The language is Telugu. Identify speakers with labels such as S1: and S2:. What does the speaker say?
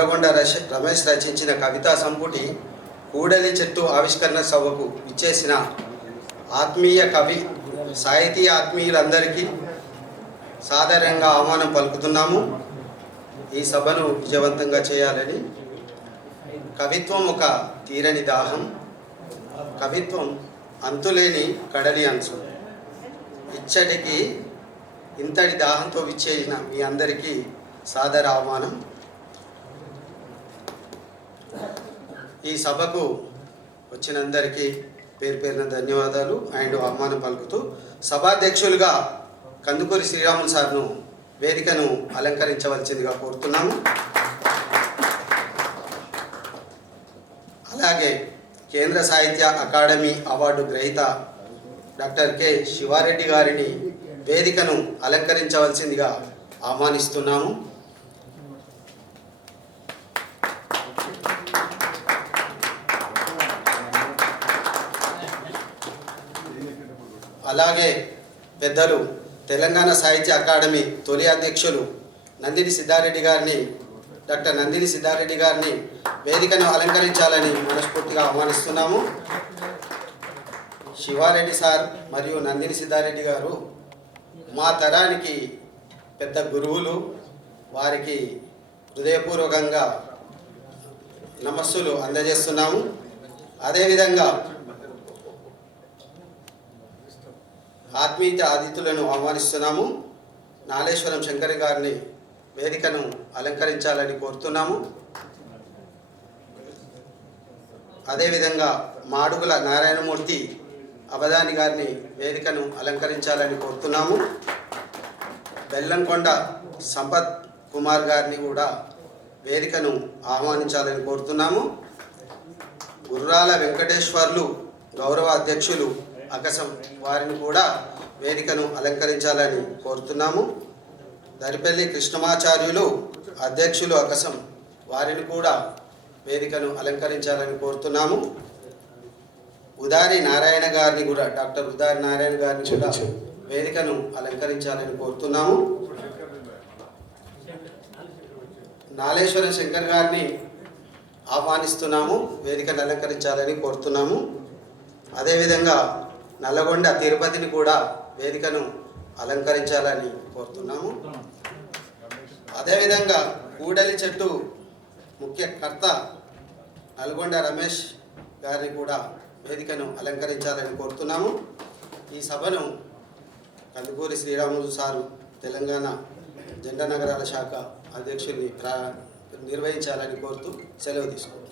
S1: నల్లగొండ రమేష్ రచించిన కవితా సంపుటి కూడలి చెట్టు ఆవిష్కరణ సభకు ఇచ్చేసిన ఆత్మీయ కవి సాహితీ ఆత్మీయులందరికీ సాధారణంగా ఆహ్వానం పలుకుతున్నాము. ఈ సభను విజయవంతంగా చేయాలని కవిత్వం ఒక తీరని దాహం. కవిత్వం అంతులేని కడలి అంచు. ఇచ్చటికి ఇంతటి దాహంతో విచ్చేసిన మీ అందరికీ సాదర ఆహ్వానం. ఈ సభకు వచ్చినందరికీ పేరు పేరున ధన్యవాదాలు. అండ్ ఆహ్వానం పలుకుతూ సభాధ్యక్షులుగా కందుకూరి శ్రీరాములు సార్ను వేదికను అలంకరించవలసిందిగా కోరుతున్నాము. అలాగే కేంద్ర సాహిత్య అకాడమీ అవార్డు గ్రహీత డాక్టర్ కె శివారెడ్డి గారిని వేదికను అలంకరించవలసిందిగా ఆహ్వానిస్తున్నాము. అలాగే పెద్దలు తెలంగాణ సాహిత్య అకాడమీ తొలి అధ్యక్షులు నందిని సిద్ధారెడ్డి గారిని డాక్టర్ నందిని సిద్ధారెడ్డి గారిని వేదికను అలంకరించాలని మనస్ఫూర్తిగా ఆహ్వానిస్తున్నాము. శివారెడ్డి సార్ మరియు నందిని సిద్ధారెడ్డి గారు మా తరానికి పెద్ద గురువులు. వారికి హృదయపూర్వకంగా నమస్సులు అందజేస్తున్నాము. అదేవిధంగా ఆత్మీయత అతిథులను ఆహ్వానిస్తున్నాము. నాలేశ్వరం శంకర్ గారిని వేదికను అలంకరించాలని కోరుతున్నాము. అదేవిధంగా మాడుగుల నారాయణమూర్తి అవధాని గారిని వేదికను అలంకరించాలని కోరుతున్నాము. బెల్లంకొండ సంపత్ కుమార్ గారిని కూడా వేదికను ఆహ్వానించాలని కోరుతున్నాము. గుర్రాల వెంకటేశ్వర్లు గౌరవ అధ్యక్షులు అకసం వారిని కూడా వేదికను అలంకరించాలని కోరుతున్నాము. దరిపల్లి కృష్ణమాచార్యులు అధ్యక్షులు అకసం వారిని కూడా వేదికను అలంకరించాలని కోరుతున్నాము. ఉదారి నారాయణ గారిని కూడా డాక్టర్ ఉదారి నారాయణ గారిని కూడా వేదికను అలంకరించాలని కోరుతున్నాము. నాలేశ్వరం శంకర్ గారిని ఆహ్వానిస్తున్నాము వేదికను అలంకరించాలని కోరుతున్నాము. అదేవిధంగా నల్లగొండ తిరుపతిని కూడా వేదికను అలంకరించాలని కోరుతున్నాము. అదేవిధంగా కూడలి చెట్టు ముఖ్య కర్త నల్గొండ రమేష్ గారిని కూడా వేదికను అలంకరించాలని కోరుతున్నాము. ఈ సభను కందుకూరి శ్రీరాములు సారు తెలంగాణ జెండా నగరాల శాఖ అధ్యక్షుడిని ప్రా నిర్వహించాలని కోరుతూ సెలవు తీసుకుంటాం